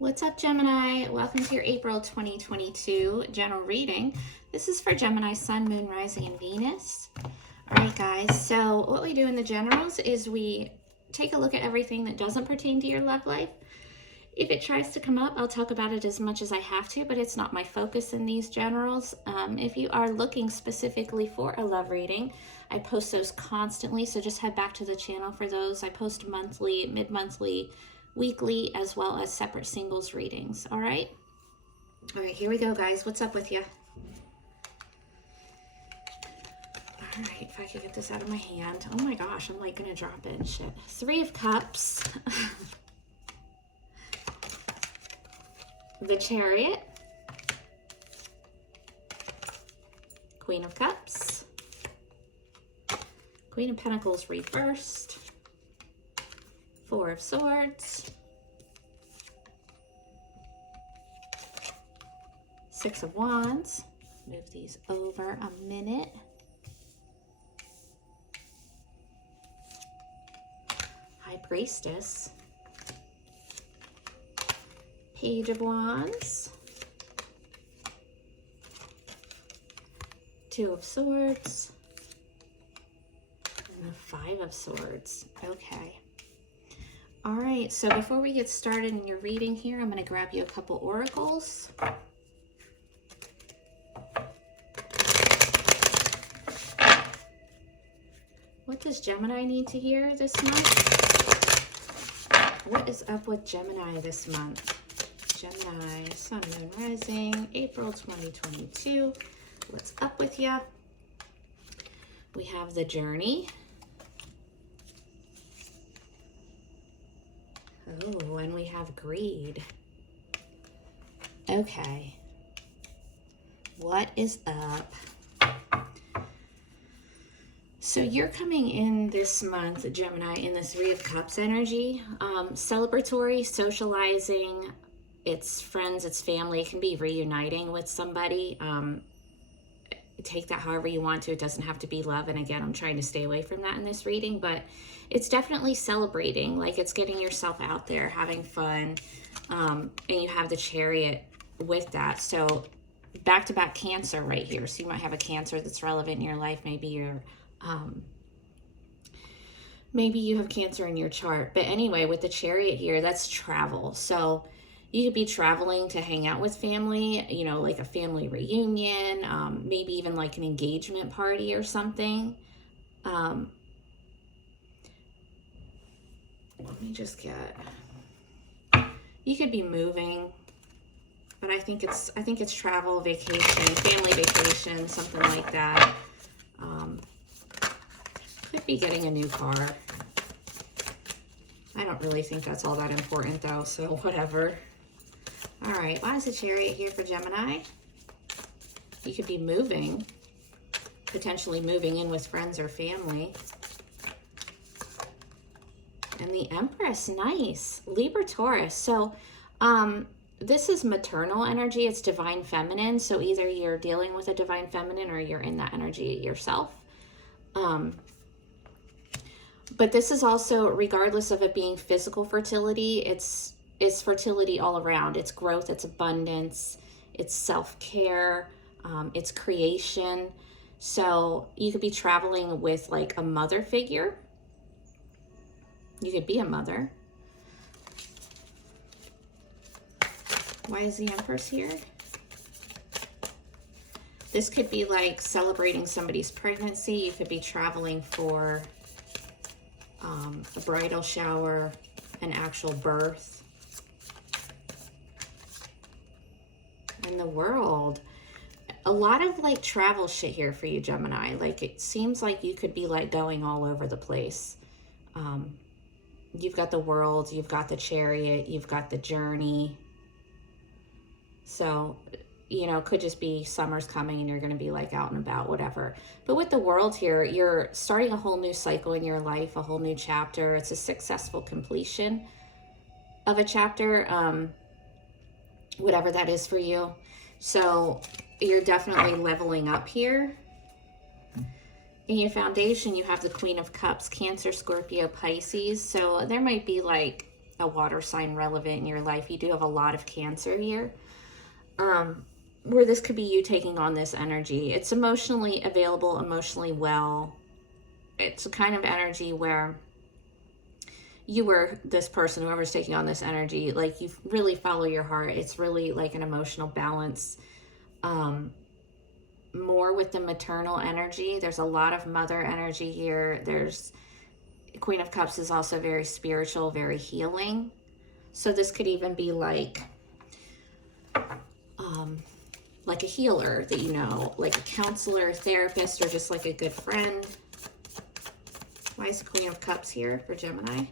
What's up, Gemini? Welcome to your April 2022 general reading. This is for Gemini, Sun, Moon, Rising, and Venus. All right, guys. So what we do in the generals is we take a look at everything that doesn't pertain to your love life. If it tries to come up, I'll talk about it as much as I have to, but it's not my focus in these generals. If you are looking specifically for a love reading, I post those constantly, so just head back to the channel for those. I post monthly, mid-monthly, weekly, as well as separate singles readings. All right, here we go, guys. What's up with you? All right, if I could get this out of my hand. Oh my gosh, I'm like gonna drop it and shit. Three of Cups. The Chariot. Queen of Cups. Queen of Pentacles reversed. Four of Swords. Six of Wands. Move these over a minute. High Priestess. Page of Wands. Two of Swords. And the Five of Swords. Okay. All right, so before we get started in your reading here, I'm going to grab you a couple oracles. What does Gemini need to hear this month? What is up with Gemini this month? Gemini, Sun, Moon, Rising, April 2022. What's up with you? We have the Journey. Oh, and we have Greed. Okay. What is up? So you're coming in this month, Gemini, in the Three of Cups energy. Celebratory, socializing. It's friends, it's family. It can be reuniting with somebody. Take that however you want to. It doesn't have to be love. And again, I'm trying to stay away from that in this reading, but it's definitely celebrating. Like, it's getting yourself out there, having fun. And you have the Chariot with that. So back-to-back Cancer right here. So you might have a Cancer that's relevant in your life. Maybe you're maybe you have Cancer in your chart. But anyway, with the Chariot here, that's travel. So you could be traveling to hang out with family, you know, like a family reunion, maybe even like an engagement party or something. Let me just get, you could be moving, but I think it's travel, vacation, family vacation, something like that. Could be getting a new car. I don't really think that's all that important though, so whatever. All right, why is the Chariot here for Gemini? You could be moving, potentially moving in with friends or family. And the Empress, nice. Libra, Taurus. So this is maternal energy. It's divine feminine. So either you're dealing with a divine feminine or you're in that energy yourself. But this is also, regardless of it being physical fertility, it's fertility all around. It's growth, it's abundance, it's self-care, it's creation. So you could be traveling with like a mother figure. You could be a mother. Why is the Empress here? This could be like celebrating somebody's pregnancy. You could be traveling for a bridal shower, an actual birth. In the World, a lot of like travel shit here for you, Gemini. Like, it seems like you could be like going all over the place. You've got the World, you've got the Chariot, you've got the Journey. So, you know, it could just be summer's coming and you're going to be like out and about, whatever. But with the World here, you're starting a whole new cycle in your life, a whole new chapter. It's a successful completion of a chapter, whatever that is for you. So you're definitely leveling up here. In your foundation, you have the Queen of Cups, Cancer, Scorpio, Pisces. So there might be like a water sign relevant in your life. You do have a lot of Cancer here. Where this could be you taking on this energy. It's emotionally available, emotionally well. It's a kind of energy where you were this person, whoever's taking on this energy, like you really follow your heart. It's really like an emotional balance. More with the maternal energy. There's a lot of mother energy here. There's Queen of Cups is also very spiritual, very healing. So this could even be like a healer that you know, like a counselor, therapist, or just like a good friend. Why is the Queen of Cups here for Gemini?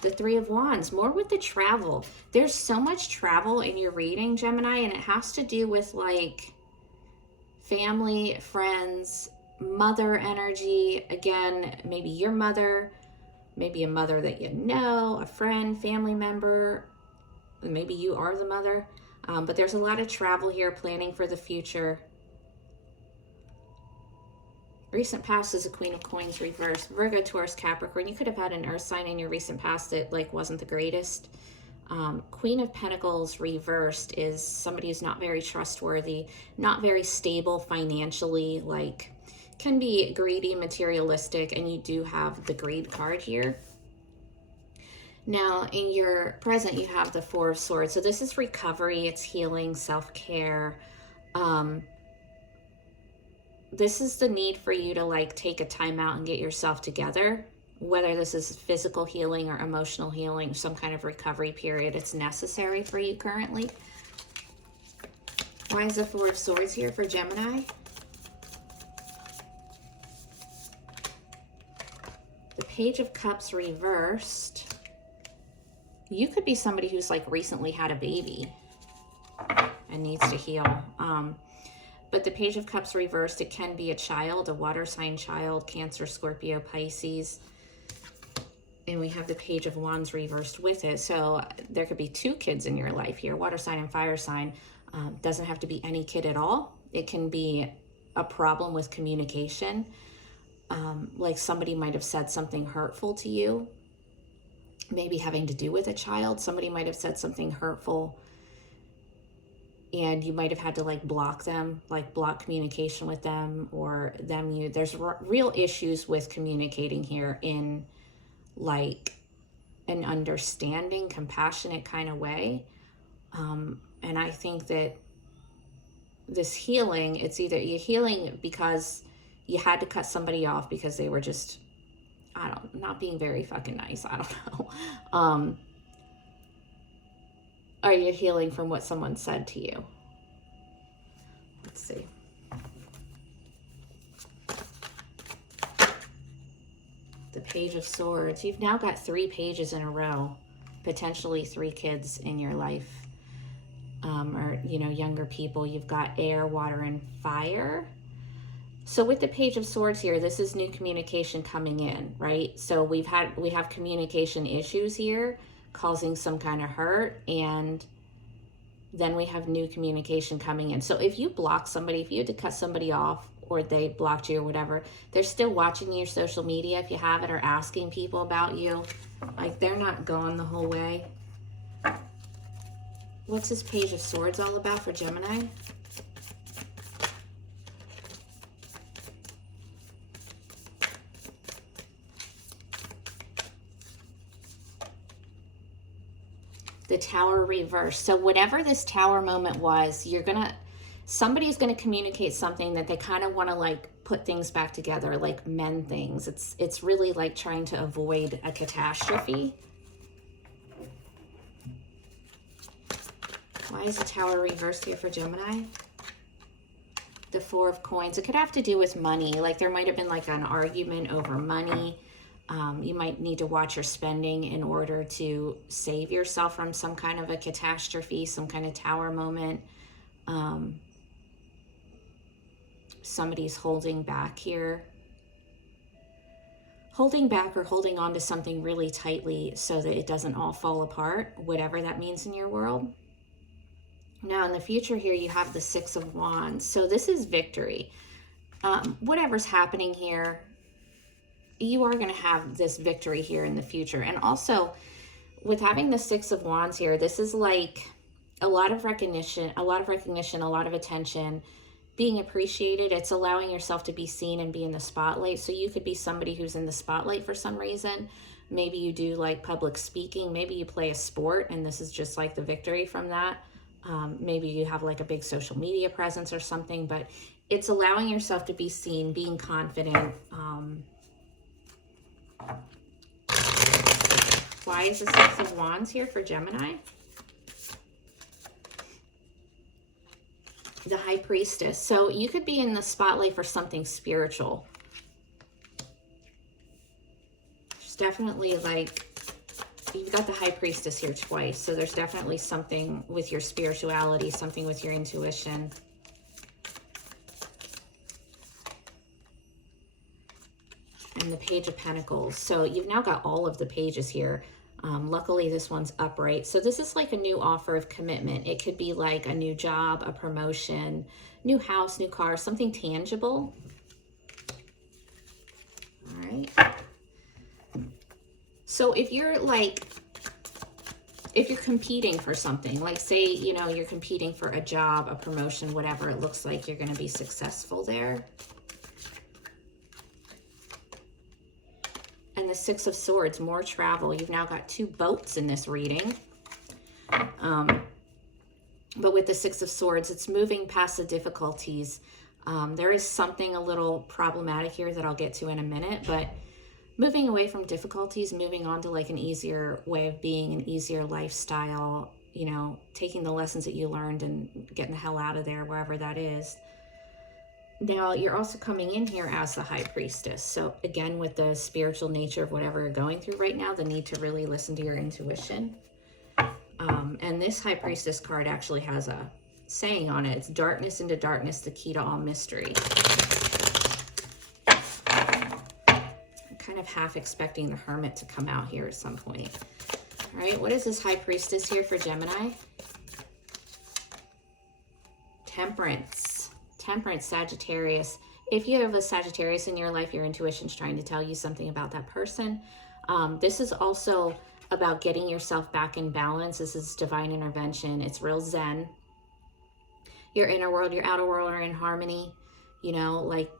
The Three of Wands, more with the travel. There's so much travel in your reading, Gemini, and it has to do with like family, friends, mother energy. Again, maybe your mother, maybe a mother that you know, a friend, family member. Maybe you are the mother. But there's a lot of travel here, planning for the future. Recent past is a Queen of Coins reversed. Virgo, Taurus, Capricorn. You could have had an earth sign in your recent past that like wasn't the greatest. Queen of Pentacles reversed is somebody who's not very trustworthy, not very stable financially, like can be greedy, materialistic, and you do have the greed card here. Now, in your present, you have the Four of Swords. So this is recovery, it's healing, self-care. This is the need for you to like take a time out and get yourself together, whether this is physical healing or emotional healing, some kind of recovery period. It's necessary for you currently. Why is the Four of Swords here for Gemini? The Page of Cups reversed. You could be somebody who's like recently had a baby and needs to heal. But the Page of Cups reversed, it can be a child, a water sign child, Cancer, Scorpio, Pisces. And we have the Page of Wands reversed with it. So there could be two kids in your life here, water sign and fire sign. Doesn't have to be any kid at all. It can be a problem with communication. Like somebody might have said something hurtful to you, maybe having to do with a child. Somebody might have said something hurtful and you might have had to like block them, like block communication with them or them. There's real issues with communicating here in like an understanding, compassionate kind of way. And I think that this healing, it's either you're healing because you had to cut somebody off because they were just, not being very fucking nice. I don't know. Are you healing from what someone said to you? Let's see. The Page of Swords. You've now got 3 pages in a row, potentially 3 kids in your life, or, you know, younger people. You've got air, water, and fire. So with the Page of Swords here, this is new communication coming in, right? So we have communication issues here causing some kind of hurt, and then we have new communication coming in. So if you block somebody, if you had to cut somebody off or they blocked you or whatever, they're still watching your social media if you have it, or asking people about you. Like they're not gone the whole way. What's this Page of Swords all about for Gemini? The Tower reversed. So whatever this Tower moment was, somebody's gonna communicate something that they kind of want to like put things back together, like mend things. It's really like trying to avoid a catastrophe. Why is the Tower reversed here for Gemini? The Four of Coins. It could have to do with money. Like there might have been like an argument over money. You might need to watch your spending in order to save yourself from some kind of a catastrophe, some kind of Tower moment. Somebody's holding back here. Holding back or holding on to something really tightly so that it doesn't all fall apart, whatever that means in your world. Now in the future here, you have the Six of Wands. So this is victory. Whatever's happening here, you are going to have this victory here in the future. And also, with having the Six of Wands here, this is like a lot of recognition, a lot of attention, being appreciated. It's allowing yourself to be seen and be in the spotlight. So you could be somebody who's in the spotlight for some reason. Maybe you do like public speaking. Maybe you play a sport and this is just like the victory from that. Maybe you have like a big social media presence or something, but it's allowing yourself to be seen, being confident. Why is the Six of Wands here for Gemini? The High Priestess. So you could be in the spotlight for something spiritual. There's definitely like, you've got the High Priestess here twice. So there's definitely something with your spirituality, something with your intuition. And the Page of Pentacles. So you've now got all of the pages here. Luckily, this one's upright. So this is like a new offer of commitment. It could be like a new job, a promotion, new house, new car, something tangible. All right. So if you're competing for something, like say, you know, you're competing for a job, a promotion, whatever, it looks like you're going to be successful there. And the Six of Swords, more travel. You've now got 2 boats in this reading. But with the Six of Swords, it's moving past the difficulties. There is something a little problematic here that I'll get to in a minute, but moving away from difficulties, moving on to like an easier way of being, an easier lifestyle, you know, taking the lessons that you learned and getting the hell out of there, wherever that is. Now, you're also coming in here as the High Priestess. So again, with the spiritual nature of whatever you're going through right now, the need to really listen to your intuition. And this High Priestess card actually has a saying on it. It's darkness into darkness, the key to all mystery. I'm kind of half expecting the Hermit to come out here at some point. All right, what is this High Priestess here for Gemini? Temperance. Temperance, Sagittarius. If you have a Sagittarius in your life, your intuition's trying to tell you something about that person. This is also about getting yourself back in balance. This is divine intervention. It's real Zen. Your inner world, your outer world are in harmony. You know, like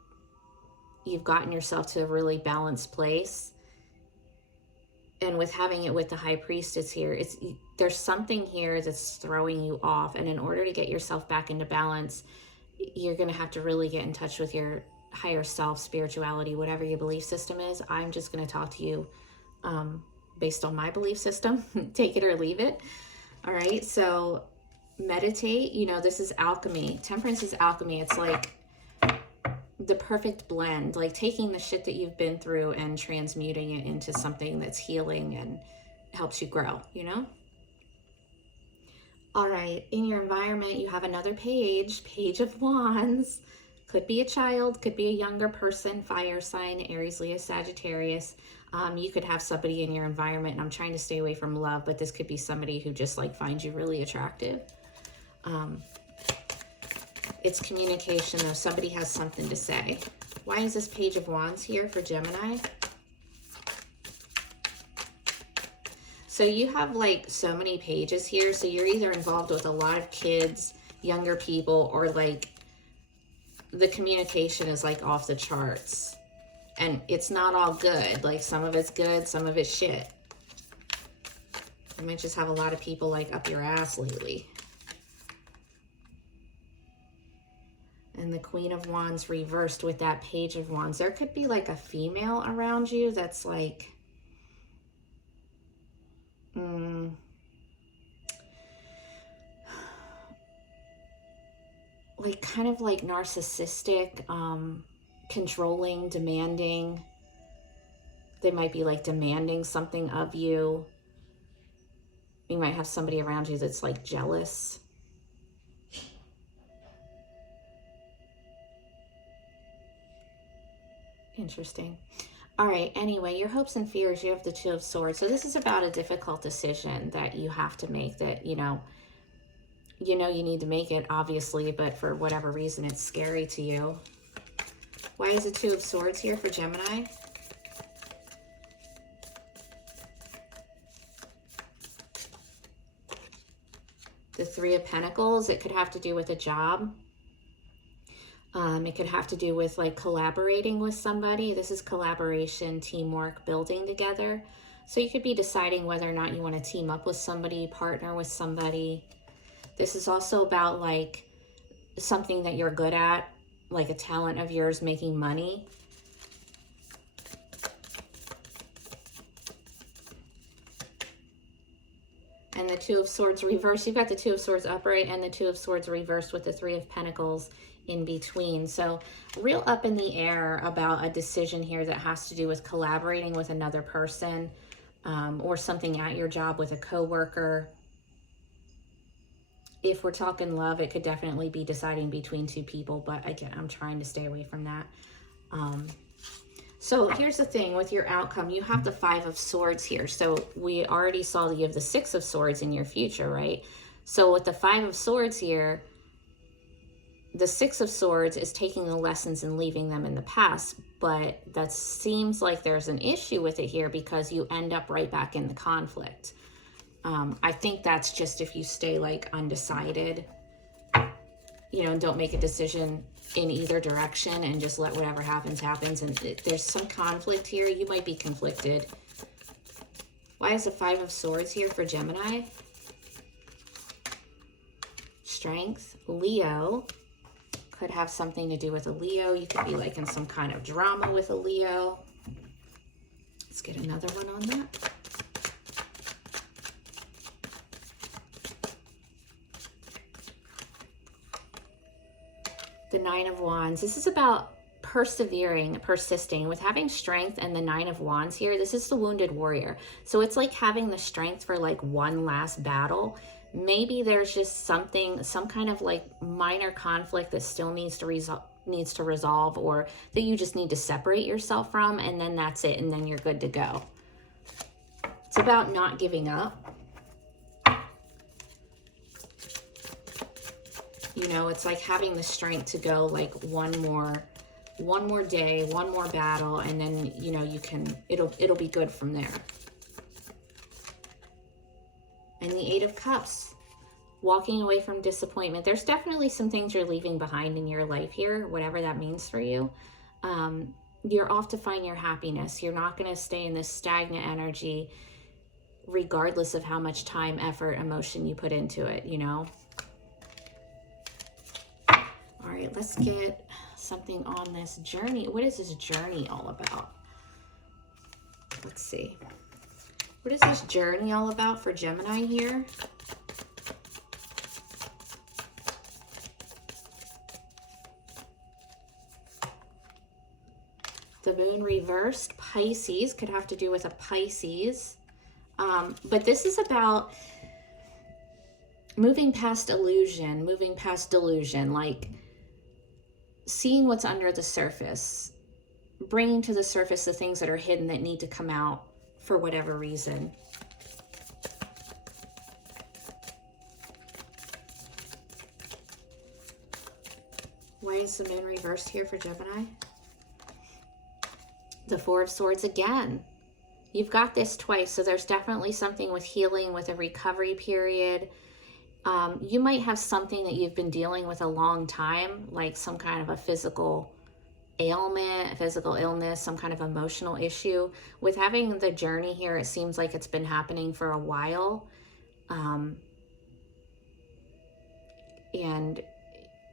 you've gotten yourself to a really balanced place. And with having it with the High Priestess here, there's something here that's throwing you off. And in order to get yourself back into balance, you're going to have to really get in touch with your higher self, spirituality, whatever your belief system is. I'm just going to talk to you based on my belief system. Take it or leave it. All right. So meditate. You know, this is alchemy. Temperance is alchemy. It's like the perfect blend, like taking the shit that you've been through and transmuting it into something that's healing and helps you grow, you know? All right, in your environment, you have another page, Page of Wands. Could be a child, could be a younger person, fire sign, Aries, Leo, Sagittarius. You could have somebody in your environment, and I'm trying to stay away from love, but this could be somebody who just like finds you really attractive. It's communication, though. Somebody has something to say. Why is this Page of Wands here for Gemini? So you have like so many pages here. So you're either involved with a lot of kids, younger people, or like the communication is like off the charts. And it's not all good. Like some of it's good, some of it's shit. You might just have a lot of people like up your ass lately. And the Queen of Wands reversed with that Page of Wands. There could be like a female around you that's like, like kind of like narcissistic, controlling, demanding. They might be like demanding something of you. You might have somebody around you that's like jealous. Interesting. All right, anyway, your hopes and fears, you have the Two of Swords. So this is about a difficult decision that you have to make that, you know you need to make it, obviously, but for whatever reason, it's scary to you. Why is the Two of Swords here for Gemini? The Three of Pentacles, it could have to do with a job. It could have to do with like collaborating with somebody. This is collaboration, teamwork, building together. So you could be deciding whether or not you want to team up with somebody, partner with somebody. This is also about like something that you're good at, like a talent of yours, making money. And the Two of Swords reversed. You've got the Two of Swords upright and the Two of Swords reversed with the Three of Pentacles in between. So real up in the air about a decision here that has to do with collaborating with another person, or something at your job with a coworker. If we're talking love, it could definitely be deciding between two people, but again, I'm trying to stay away from that. So here's the thing with your outcome. You have the Five of Swords here. So we already saw that you have the Six of Swords in your future, right? So with the Five of Swords here, the Six of Swords is taking the lessons and leaving them in the past, but that seems like there's an issue with it here because you end up right back in the conflict. I think that's just if you stay like undecided, you know, and don't make a decision in either direction and just let whatever happens happens. And there's some conflict here. You might be conflicted. Why is the Five of Swords here for Gemini? Strength. Leo. Could have something to do with a Leo. You could be like in some kind of drama with a Leo. Let's get another one on that. The Nine of Wands. This is about persevering, persisting. With having strength and the Nine of Wands here, this is the wounded warrior. So it's like having the strength for like one last battle. Maybe there's just something, some kind of like minor conflict that still needs to resolve, or that you just need to separate yourself from, and then that's it, and then you're good to go. It's about not giving up. You know, it's like having the strength to go like one more day, one more battle, and then, you know, you can, it'll be good from there. And the Eight of Cups, walking away from disappointment. There's definitely some things you're leaving behind in your life here, whatever that means for you. You're off to find your happiness. You're not going to stay in this stagnant energy, regardless of how much time, effort, emotion you put into it, you know? All right, let's get something on this journey. What is this journey all about? Let's see. What is this journey all about for Gemini here? The Moon reversed. Pisces, could have to do with a Pisces. But this is about moving past illusion, moving past delusion, like seeing what's under the surface, bringing to the surface the things that are hidden that need to come out for whatever reason. Why is the Moon reversed here for Gemini? The Four of Swords again. You've got this twice, so there's definitely something with healing, with a recovery period. You might have something that you've been dealing with a long time, like some kind of a physical ailment, physical illness, some kind of emotional issue. With having the journey here, it seems like it's been happening for a while. And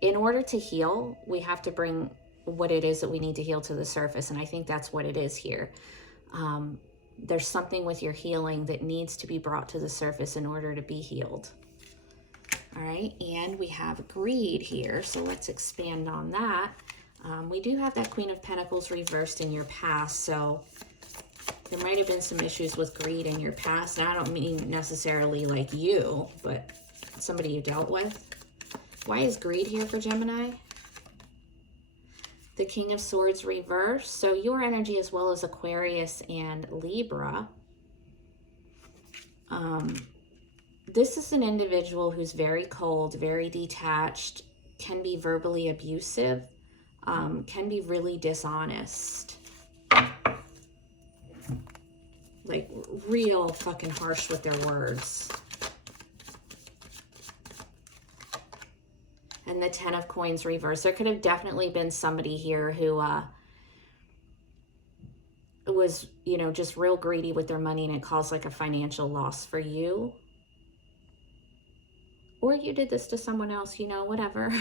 in order to heal, we have to bring what it is that we need to heal to the surface. And I think that's what it is here. There's something with your healing that needs to be brought to the surface in order to be healed. All right, and we have greed here, so let's expand on that. We do have that Queen of Pentacles reversed in your past, so there might have been some issues with greed in your past. Now, I don't mean necessarily like you, but somebody you dealt with. Why is greed here for Gemini? The King of Swords reversed, so your energy as well as Aquarius and Libra. This is an individual who's very cold, very detached, can be verbally abusive, can be really dishonest. Like real fucking harsh with their words. and the 10 of Coins reversed. There could have definitely been somebody here who was, you know, just real greedy with their money, and it caused like a financial loss for you. Or you did this to someone else, you know, whatever.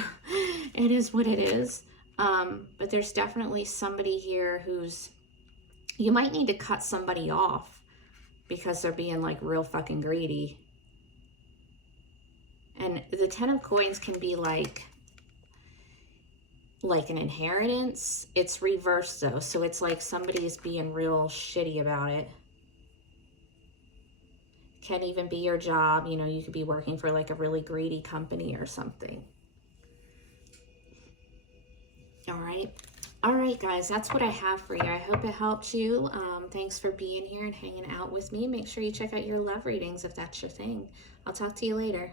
It is what it is. But there's definitely somebody here who's, you might need to cut somebody off because they're being like real fucking greedy. And the 10 of Coins can be like an inheritance. It's reversed though, so it's like somebody's being real shitty about it. Can even be your job. You know, you could be working for like a really greedy company or something. All right, guys, that's what I have for you. I hope it helped you. Thanks for being here and hanging out with me. Make sure you check out your love readings if that's your thing. I'll talk to you later.